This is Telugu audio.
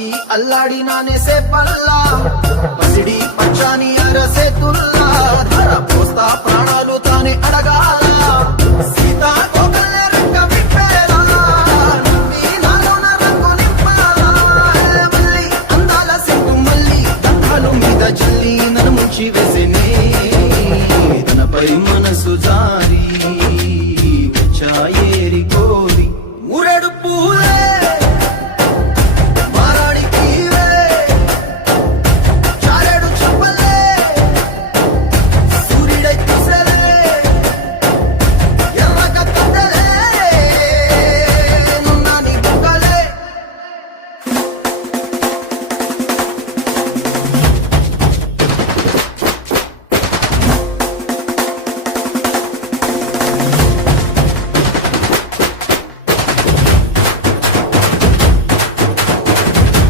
తాకి అల్లాడినానేసే పల్లా పసిడి పచ్చాని అరసే తుల్లా ధర పోస్తా ప్రాణాలు తానే అడగాల సీతా